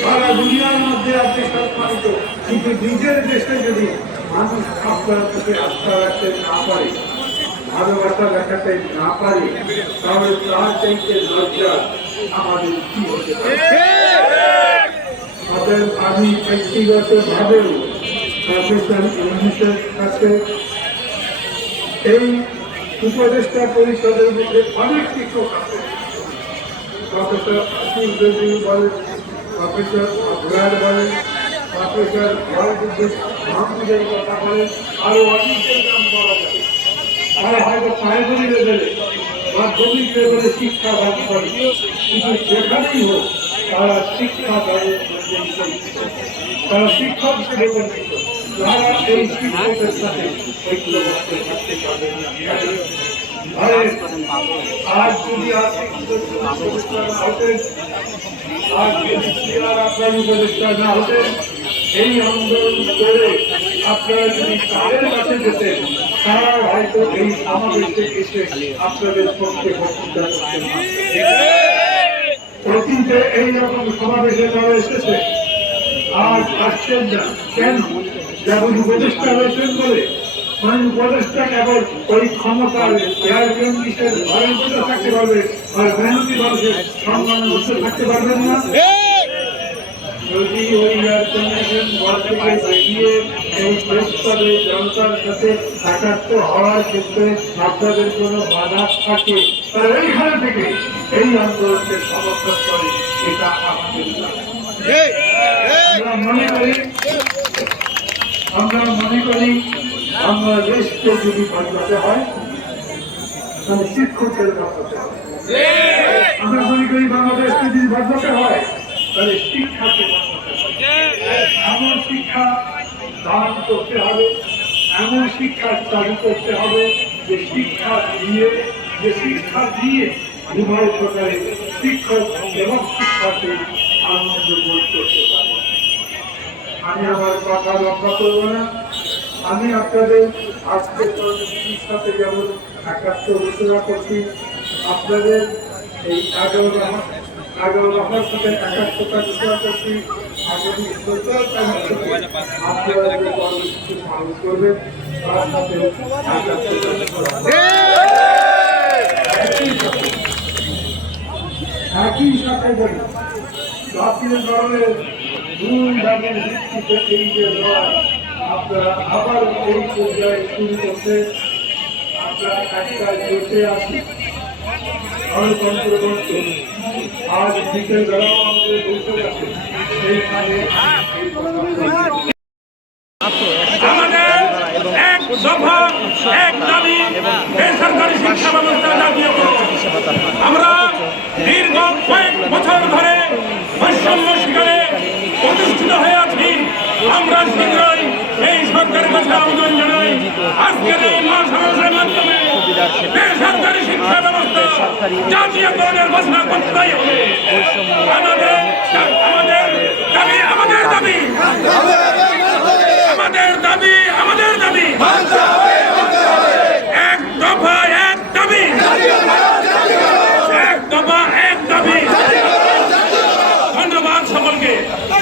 সারা দুনিয়ার মধ্যে আপনি সম্মানিত কিন্তু নিজের দেশে যদি মানুষ আপনার প্রতি আস্থা রাখতে না পারে ভালোবাসা দেখাতে না পারে তাহলে তার চাইতে লজ্জা আমাদের কি হতে পারে অতএব আমি ব্যক্তিগত ভাবেও প্রফেসর ইউনিসের কাছে এই উপদেষ্টা পরিষদের মধ্যে অনেক শিক্ষক আছে। প্রফেসর আশিস দেবী বলেন, প্রফেসর আবরার বলেন, প্রফেসর মাহমুদের কথা বলেন, আরও অনেকের নাম বলা যাবে তারা হয়তো প্রাইমারি লেভেলে মাধ্যমিক লেভেলে শিক্ষা দান করে, কিন্তু যেখানেই হোক তারা শিক্ষা দানের তারা শিক্ষক হিসেবে পরিচিত তারা এই শিক্ষকের সাথে ঐক্যবদ্ধ থাকতে পারবে না আরে, যদি উপদেষ্টা না হতেন আজ যদি আপনার উপদেষ্টা না হতেন এই আন্দোলন করে আপনারা যদি তাদের কাছে যেতেন তারা হয়তো এই সমাবেশে এসে আপনাদের পক্ষে বক্তৃতা এইরকম সমাবেশে তারা এসেছে আজ আসছেন না। কেন? যেমন উপদেষ্টা হয়েছেন বলে মানে উপদেষ্টা কেবল ওই ক্ষমতার এয়ার কন্ডিশন ঘরের মধ্যে থাকতে পারবে আর মেহনতি মানুষের সম্মানের মধ্যে থাকতে পারবেন না। যদি এই সাথে হওয়ার ক্ষেত্রে আপনাদের বাধা থাকে, তাহলে থেকে এই আন্দোলনকে সমর্থন করে এটা আমাদের। আমরা মনে করি, আমরা মনে করি আমরা দেশকে যদি বাঁচাতে হয়, তাহলে শিক্ষকের বাঁচাতে হবে আমরা মনে করি বাংলাদেশকে যদি বাঁচাতে হয়, তাহলে শিক্ষাকে এমন শিক্ষা দান করতে হবে, এমন শিক্ষা চালু করতে হবে যে শিক্ষা দিয়ে, যে শিক্ষা দিয়ে উভয় প্রকারে শিক্ষক এবং শিক্ষাকে আনন্দ করতে পারে। আমি আমার কথা রক্ষা করব না আমি আপনাদের আজকে সাথে যেমন একাত্ম ঘোষণা করছি, আপনাদের এই এগারো এগারো দফার সাথে একাত্মতা ঘোষণা করছি, আগামী আপনারা। একই সাথে দলের মূল দামের ভিত্তিতে এই যে লড়াই আপনারা আবার এই পর্যায়ে শুরু করতে আমরা একটা জোটে আছি। গণতন্ত্র বলছে আজ বিকেল বেলাও আমাদের বলতে গেছে সেইখানে আমরা দীর্ঘ কয়েক বছর ধরে বৈষম্য শিকারে প্রতিষ্ঠিত হয়ে আছি। আমরা শীঘ্রই এই সরকারের কাছে আবেদন জানাই। আজকের এই মহাসমাবেশের মাধ্যমে বেসরকারি শিক্ষা ব্যবস্থা জাতীয়করণের ঘোষণা করতেই আমাদের আমাদের দাবি আমাদের দাবি আমাদের দাবি আমাদের দাবি এক দফা এক দাবি এক দফা এক দাবি ধন্যবাদ সকলকে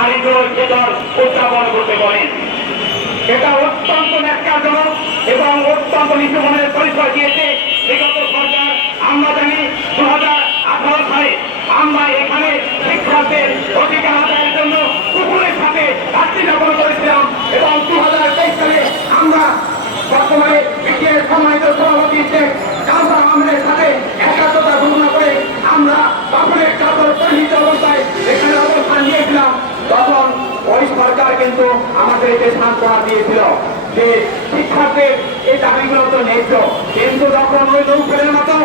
আর এগুলো বেতন উদযাপন করতে পারেন। এটা অত্যন্ত ন্যাক্কাজনক এবং অত্যন্ত নিচুমনের পরিচয় দিয়েছে বিগত সরকার আমরা জানি দু হাজার আঠারো সালে। আমরা এখানে শিক্ষকদের আমাদেরকে সান্ত্বনা দিয়েছিল যে শিক্ষার্থীর এই দাবিগুলো তো ন্যায্য কিন্তু যখন ওই নৌকের মতো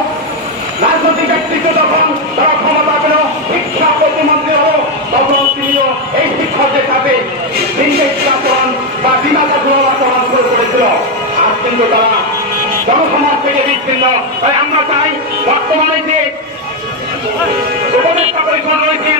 রাজনৈতিক ব্যক্তিত্ব যখন তারা ক্ষমতা পেল, শিক্ষা প্রতিমন্ত্রী হলো, তখন তিনিও এই শিক্ষকদের সাথে আচরণ বা বিনাচারণ আচরণ শুরু করেছিল। আজ কিন্তু তারা জনসমাজ থেকে বিচ্ছিন্ন। তাই আমরা চাই বর্তমানে যে উপদেষ্টা পরিষদ রয়েছেন